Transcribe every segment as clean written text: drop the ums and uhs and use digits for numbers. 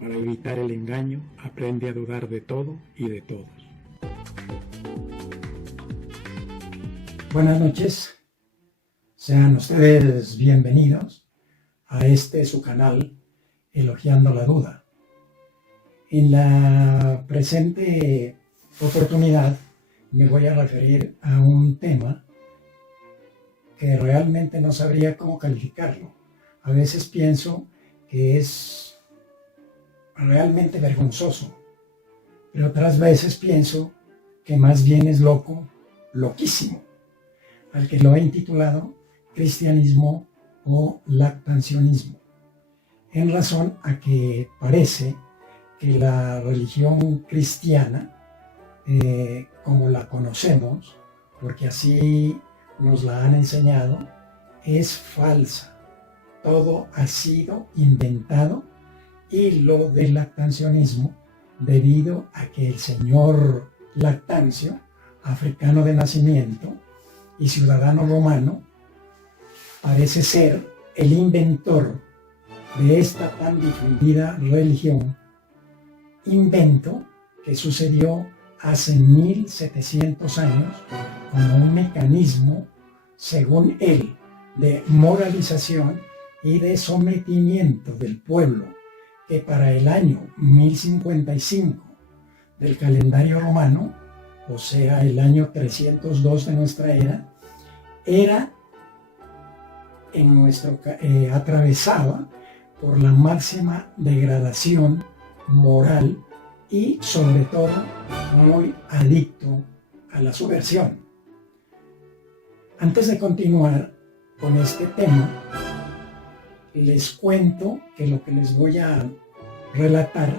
Para evitar el engaño, aprende a dudar de todo y de todos. Buenas noches, sean ustedes bienvenidos a su canal Elogiando la Duda. En la presente oportunidad me voy a referir a un tema que realmente no sabría cómo calificarlo. A veces pienso que es realmente vergonzoso, pero otras veces pienso que más bien es loco, loquísimo, al que lo he intitulado cristianismo o lactancionismo, en razón a que parece que la religión cristiana, como la conocemos, porque así nos la han enseñado, es falsa. Todo ha sido inventado, y lo del lactancionismo debido a que el señor Lactancio, africano de nacimiento y ciudadano romano, parece ser el inventor de esta tan difundida religión, invento que sucedió hace 1700 años como un mecanismo, según él, de moralización y de sometimiento del pueblo, que para el año 1055 del calendario romano, o sea, el año 302 de nuestra era atravesaba por la máxima degradación moral y sobre todo muy adicto a la subversión. Antes de continuar con este tema, les cuento que lo que les voy a relatar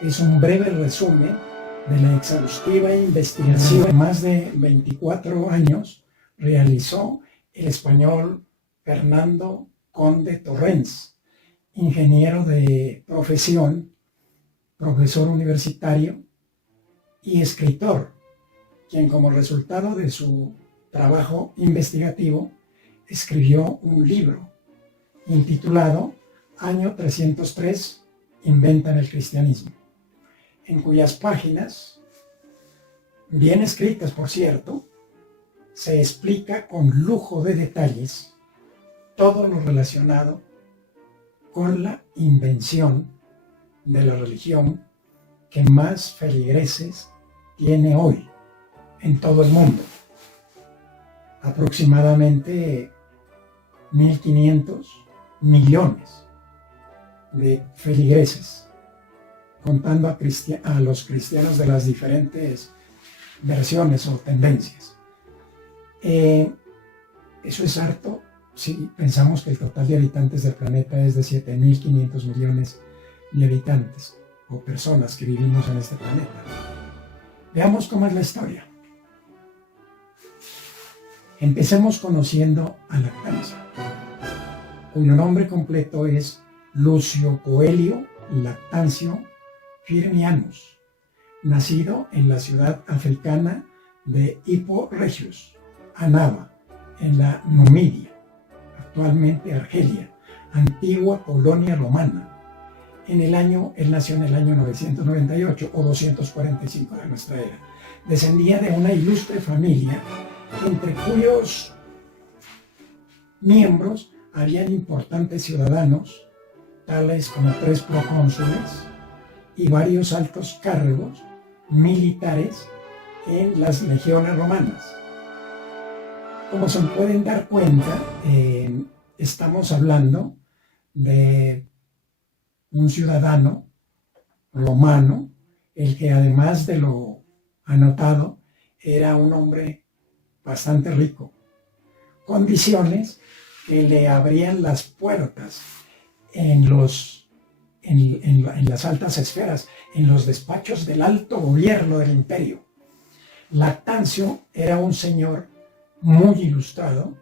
es un breve resumen de la exhaustiva investigación que más de 24 años realizó el español Fernando Conde Torrens, ingeniero de profesión, profesor universitario y escritor, quien como resultado de su trabajo investigativo escribió un libro intitulado Año 303, inventan el cristianismo, en cuyas páginas, bien escritas por cierto, se explica con lujo de detalles todo lo relacionado con la invención de la religión que más feligreses tiene hoy en todo el mundo. Aproximadamente 1.500 millones de feligreses, contando a los cristianos de las diferentes versiones o tendencias. Eso es harto si pensamos que el total de habitantes del planeta es de 7.500 millones de habitantes o personas que vivimos en este planeta. Veamos cómo es la historia. Empecemos conociendo a Lactancio, cuyo nombre completo es Lucio Coelio Lactancio Firmianus, nacido en la ciudad africana de Hippo Regius, Annaba, en la Numidia, actualmente Argelia, antigua colonia romana. Él nació en el año 998 o 245 de nuestra era. Descendía de una ilustre familia, entre cuyos miembros habían importantes ciudadanos, tales como 3 procónsules y varios altos cargos militares en las legiones romanas. Como se pueden dar cuenta, estamos hablando de un ciudadano romano, el que además de lo anotado, era un hombre bastante rico, condiciones que le abrían las puertas en las altas esferas, en los despachos del alto gobierno del imperio. Lactancio era un señor muy ilustrado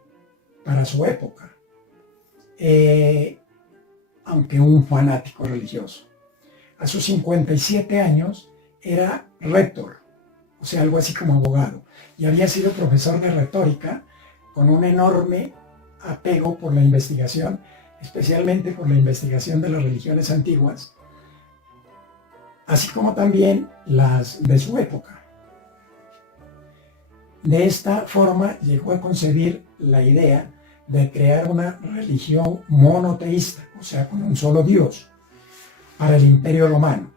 para su época, aunque un fanático religioso. A sus 57 años era rector, o sea, algo así como abogado, y había sido profesor de retórica con un enorme apego por la investigación, especialmente por la investigación de las religiones antiguas, así como también las de su época. De esta forma llegó a concebir la idea de crear una religión monoteísta, o sea, con un solo Dios, para el Imperio Romano,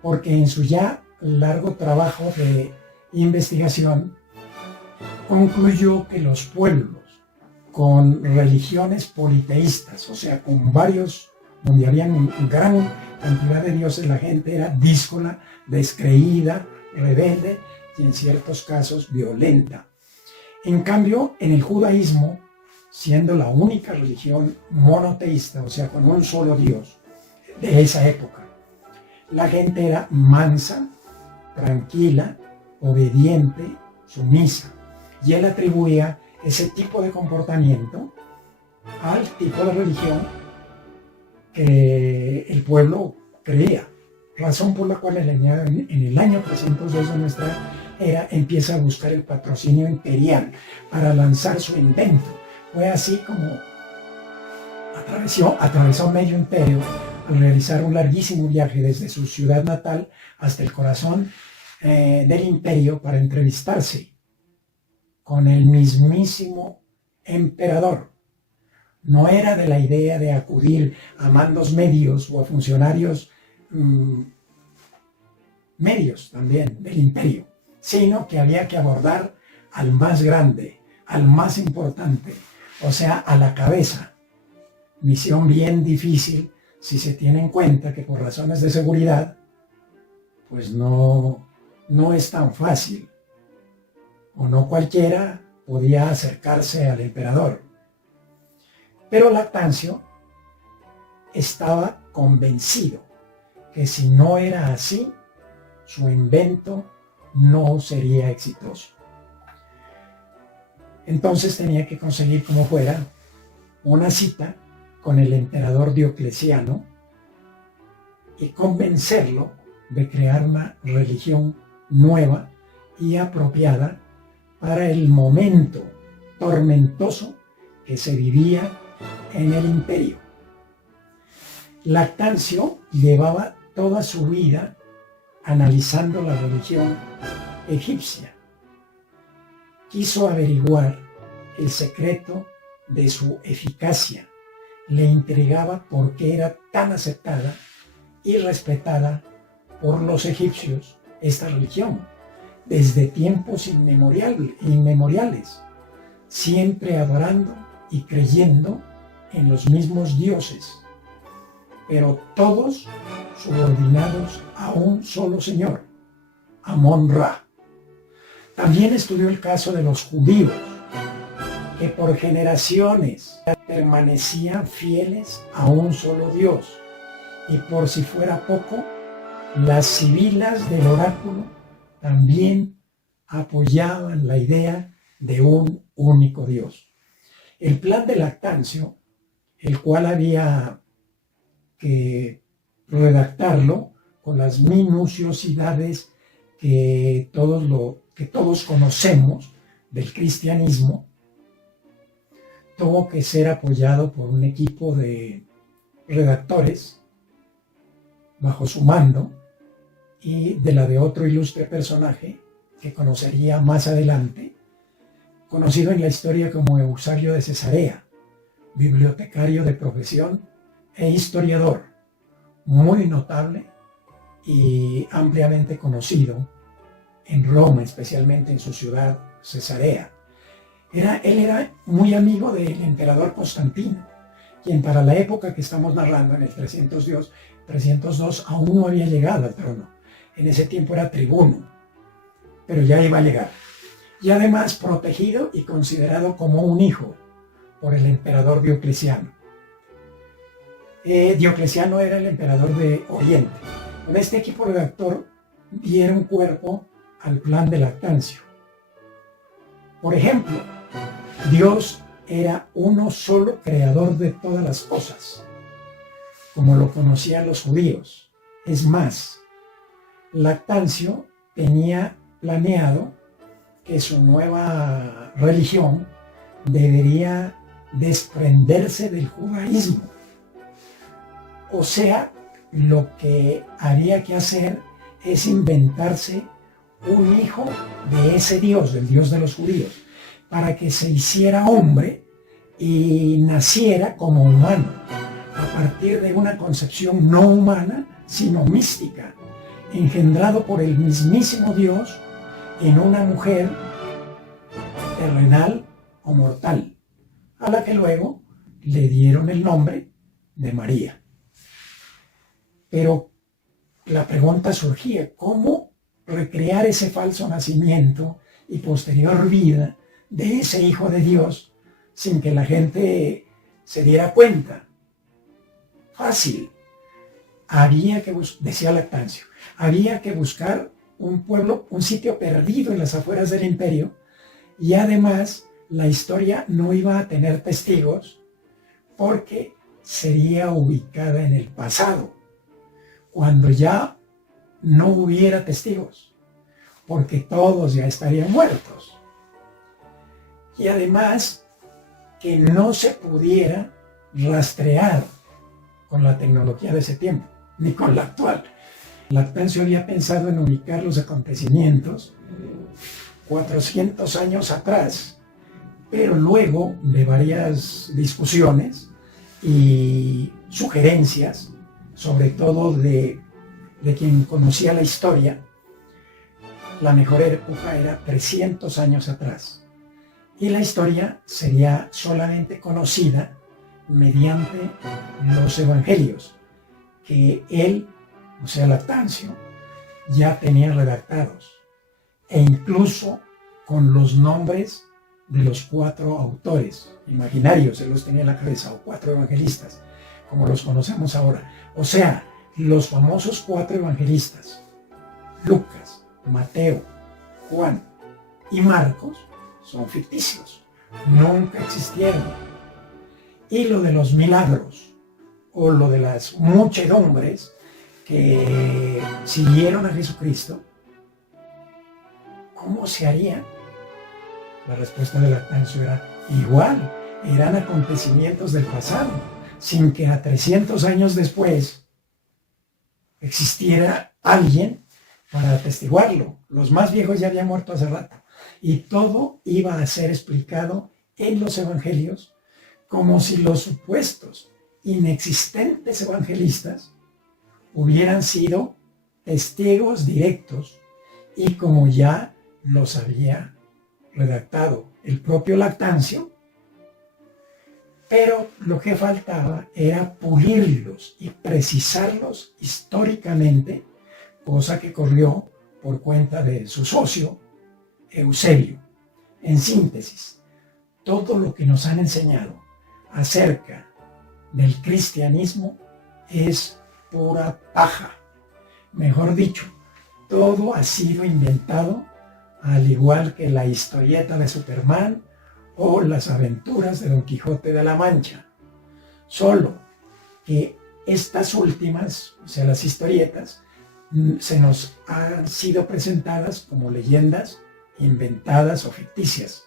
porque en su ya largo trabajo de investigación concluyó que los pueblos con religiones politeístas, o sea, con varios, donde había gran cantidad de dioses, la gente era díscola, descreída, rebelde y en ciertos casos violenta. En cambio, en el judaísmo, siendo la única religión monoteísta, o sea, con un solo Dios de esa época, la gente era mansa, tranquila, obediente, sumisa, y él atribuía ese tipo de comportamiento al tipo de religión que el pueblo creía, razón por la cual en el año 302 de nuestra era empieza a buscar el patrocinio imperial para lanzar su invento. Fue así como atravesó medio imperio al realizar un larguísimo viaje desde su ciudad natal hasta el corazón del imperio para entrevistarse con el mismísimo emperador. No era de la idea de acudir a mandos medios o a funcionarios medios también del imperio, sino que había que abordar al más grande, al más importante, o sea, a la cabeza. Misión bien difícil si se tiene en cuenta que por razones de seguridad, pues no es tan fácil, o no cualquiera podía acercarse al emperador. Pero Lactancio estaba convencido que si no era así, su invento no sería exitoso. Entonces tenía que conseguir como fuera una cita con el emperador Diocleciano y convencerlo de crear una religión nueva y apropiada para el momento tormentoso que se vivía en el imperio. Lactancio llevaba toda su vida analizando la religión egipcia. Quiso averiguar el secreto de su eficacia. Le intrigaba por qué era tan aceptada y respetada por los egipcios esta religión, desde tiempos inmemoriales, siempre adorando y creyendo en los mismos dioses, pero todos subordinados a un solo Señor, Amón-Ra. También estudió el caso de los judíos, que por generaciones permanecían fieles a un solo Dios, y por si fuera poco, las sibilas del oráculo también apoyaban la idea de un único Dios. El plan de Lactancio, el cual había que redactarlo con las minuciosidades que todos conocemos del cristianismo, tuvo que ser apoyado por un equipo de redactores bajo su mando y de la de otro ilustre personaje que conocería más adelante, conocido en la historia como Eusebio de Cesarea, bibliotecario de profesión e historiador, muy notable y ampliamente conocido en Roma, especialmente en su ciudad Cesarea. Él era muy amigo del emperador Constantino, quien para la época que estamos narrando, en el 302, aún no había llegado al trono. En ese tiempo era tribuno, pero ya iba a llegar. Y además protegido y considerado como un hijo por el emperador Diocleciano. Diocleciano era el emperador de Oriente. Con este equipo redactor dieron cuerpo al plan de Lactancio. Por ejemplo, Dios era uno solo creador de todas las cosas, como lo conocían los judíos. Es más, Lactancio tenía planeado que su nueva religión debería desprenderse del judaísmo. O sea, lo que había que hacer es inventarse un hijo de ese Dios, del Dios de los judíos, para que se hiciera hombre y naciera como humano, a partir de una concepción no humana, sino mística, engendrado por el mismísimo Dios en una mujer terrenal o mortal, a la que luego le dieron el nombre de María. Pero la pregunta surgía, ¿cómo recrear ese falso nacimiento y posterior vida de ese Hijo de Dios sin que la gente se diera cuenta? Fácil. Había que decía Lactancio, había que buscar un pueblo, un sitio perdido en las afueras del imperio, y además la historia no iba a tener testigos porque sería ubicada en el pasado, cuando ya no hubiera testigos, porque todos ya estarían muertos. Y además que no se pudiera rastrear con la tecnología de ese tiempo, ni con la actual. Lactancio había pensado en ubicar los acontecimientos 400 años atrás, pero luego de varias discusiones y sugerencias, sobre todo de quien conocía la historia, la mejor época era 300 años atrás. Y la historia sería solamente conocida mediante los evangelios, que él, o sea Lactancio, ya tenía redactados, e incluso con los nombres de los 4 autores imaginarios, él los tenía en la cabeza, o 4 evangelistas, como los conocemos ahora. O sea, los famosos 4 evangelistas, Lucas, Mateo, Juan y Marcos, son ficticios, nunca existieron. Y lo de los milagros, o lo de las muchedumbres que siguieron a Jesucristo, ¿cómo se haría? La respuesta de Lactancio era igual, eran acontecimientos del pasado, sin que a 300 años después existiera alguien para atestiguarlo. Los más viejos ya habían muerto hace rato, y todo iba a ser explicado en los evangelios como si los supuestos inexistentes evangelistas hubieran sido testigos directos, y como ya los había redactado el propio Lactancio. Pero lo que faltaba era pulirlos y precisarlos históricamente, cosa que corrió por cuenta de su socio, Eusebio. En síntesis, todo lo que nos han enseñado acerca del cristianismo es pura paja. Mejor dicho, todo ha sido inventado, al igual que la historieta de Superman o las aventuras de Don Quijote de la Mancha. Solo que estas últimas, o sea, las historietas, se nos han sido presentadas como leyendas inventadas o ficticias,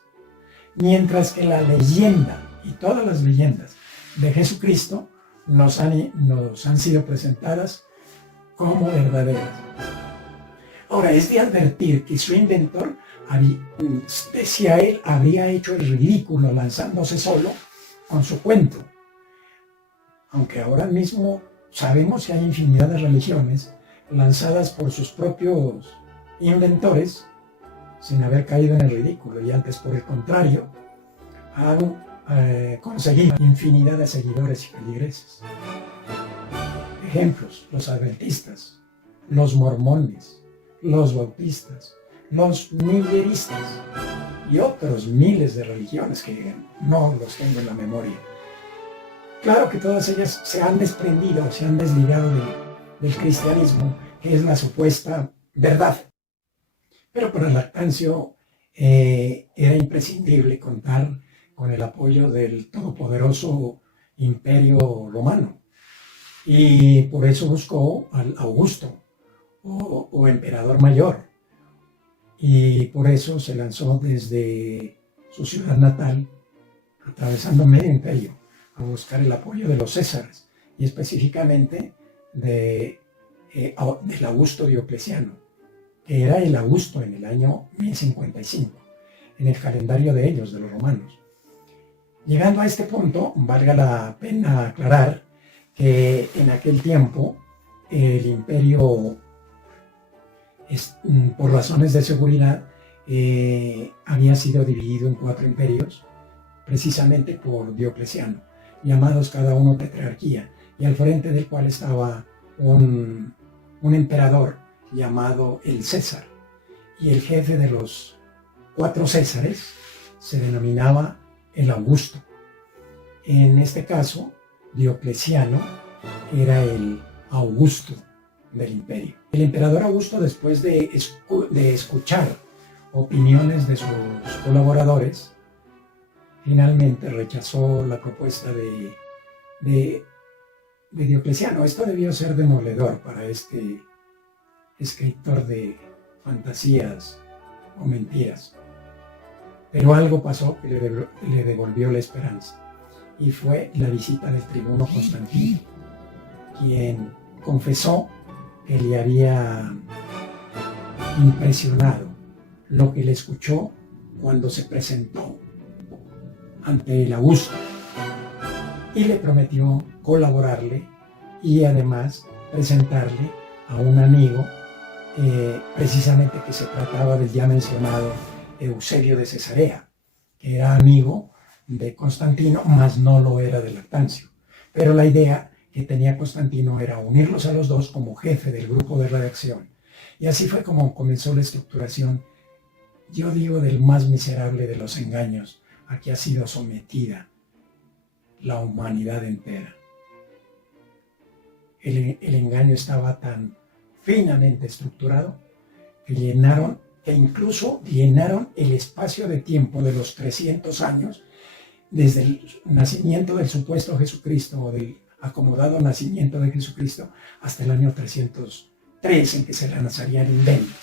mientras que la leyenda y todas las leyendas de Jesucristo nos han sido presentadas como verdaderas. Ahora, es de advertir que su inventor, decía él, habría hecho el ridículo lanzándose solo con su cuento. Aunque ahora mismo sabemos que hay infinidad de religiones lanzadas por sus propios inventores sin haber caído en el ridículo, y antes, por el contrario, han conseguido infinidad de seguidores y feligreses. Ejemplos: los adventistas, los mormones, los bautistas, los milleristas y otros miles de religiones que no los tengo en la memoria. Claro que todas ellas se han desprendido, se han desligado del cristianismo, que es la supuesta verdad. Pero para Lactancio era imprescindible contar con el apoyo del todopoderoso Imperio Romano, y por eso buscó al Augusto, o emperador mayor, y por eso se lanzó desde su ciudad natal, atravesando medio imperio, a buscar el apoyo de los Césares, y específicamente de del Augusto Diocleciano, que era el Augusto en el año 1055, en el calendario de ellos, de los romanos. Llegando a este punto, valga la pena aclarar que en aquel tiempo el imperio, por razones de seguridad, había sido dividido en 4 imperios, precisamente por Diocleciano, llamados cada uno tetrarquía, y al frente del cual estaba un emperador llamado el César, y el jefe de los 4 Césares se denominaba el Augusto. En este caso, Diocleciano era el Augusto del imperio. El emperador Augusto, después de escuchar opiniones de sus colaboradores, finalmente rechazó la propuesta de Diocleciano. Esto debió ser demoledor para este escritor de fantasías o mentiras. Pero algo pasó que le devolvió la esperanza, y fue la visita del tribuno Constantino, quien confesó que le había impresionado lo que le escuchó cuando se presentó ante el Augusto, y le prometió colaborarle y además presentarle a un amigo, precisamente que se trataba del ya mencionado Eusebio de Cesarea, que era amigo de Constantino, mas no lo era de Lactancio. Pero la idea que tenía Constantino era unirlos a los dos como jefe del grupo de redacción. Y así fue como comenzó la estructuración, yo digo, del más miserable de los engaños a que ha sido sometida la humanidad entera. El engaño estaba tan finamente estructurado que incluso llenaron el espacio de tiempo de los 300 años, desde el nacimiento del supuesto Jesucristo o del acomodado nacimiento de Jesucristo hasta el año 303, en que se lanzaría el invento.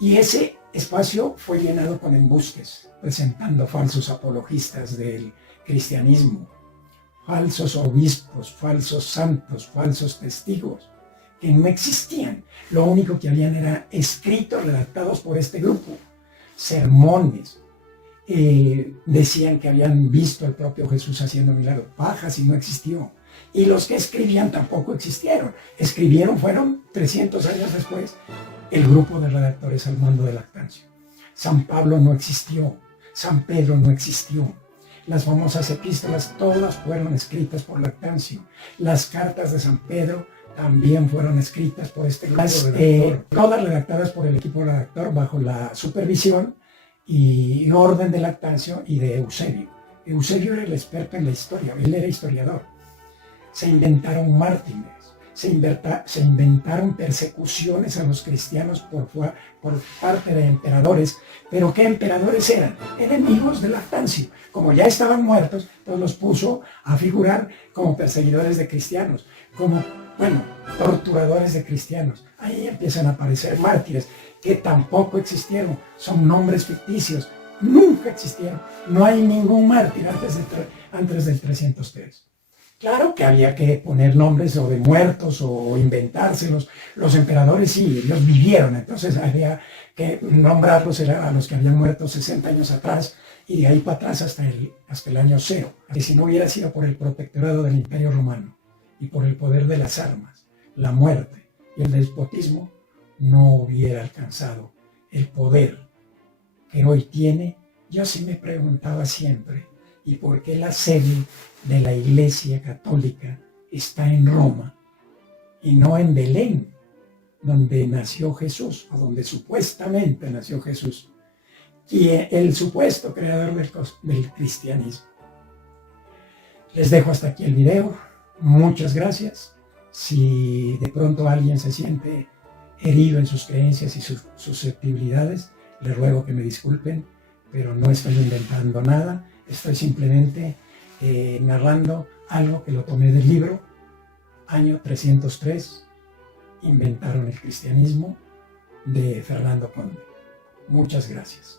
Y ese espacio fue llenado con embustes, presentando falsos apologistas del cristianismo, falsos obispos, falsos santos, falsos testigos, que no existían. Lo único que habían era escritos redactados por este grupo, sermones. Decían que habían visto al propio Jesús haciendo milagros, pajas, y no existió. Y los que escribían tampoco existieron. Fueron 300 años después, el grupo de redactores al mando de Lactancio. San Pablo no existió, San Pedro no existió. Las famosas epístolas todas fueron escritas por Lactancio. Las cartas de San Pedro también fueron escritas por este grupo redactor. Todas redactadas por el equipo redactor bajo la supervisión y orden de Lactancio y de Eusebio. Eusebio era el experto en la historia, él era historiador. Se inventaron mártires, se inventaron persecuciones a los cristianos por parte de emperadores. ¿Pero qué emperadores eran? Enemigos de Lactancio. Como ya estaban muertos, pues los puso a figurar como perseguidores de cristianos, como, torturadores de cristianos. Ahí empiezan a aparecer mártires, que tampoco existieron, son nombres ficticios, nunca existieron. No hay ningún mártir antes del 303. Claro que había que poner nombres o de muertos o inventárselos. Los emperadores sí, ellos vivieron, entonces había que nombrarlos a los que habían muerto 60 años atrás, y de ahí para atrás hasta el año 0. Y si no hubiera sido por el protectorado del Imperio Romano y por el poder de las armas, la muerte y el despotismo, no hubiera alcanzado el poder que hoy tiene. Yo sí me preguntaba siempre, ¿y por qué la sede de la Iglesia Católica está en Roma y no en Belén, donde nació Jesús, o donde supuestamente nació Jesús, y el supuesto creador del cristianismo? Les dejo hasta aquí el video. Muchas gracias. Si de pronto alguien se siente herido en sus creencias y sus susceptibilidades, les ruego que me disculpen, pero no estoy inventando nada. Estoy simplemente narrando algo que lo tomé del libro, año 303, Inventaron el cristianismo, de Fernando Conde. Muchas gracias.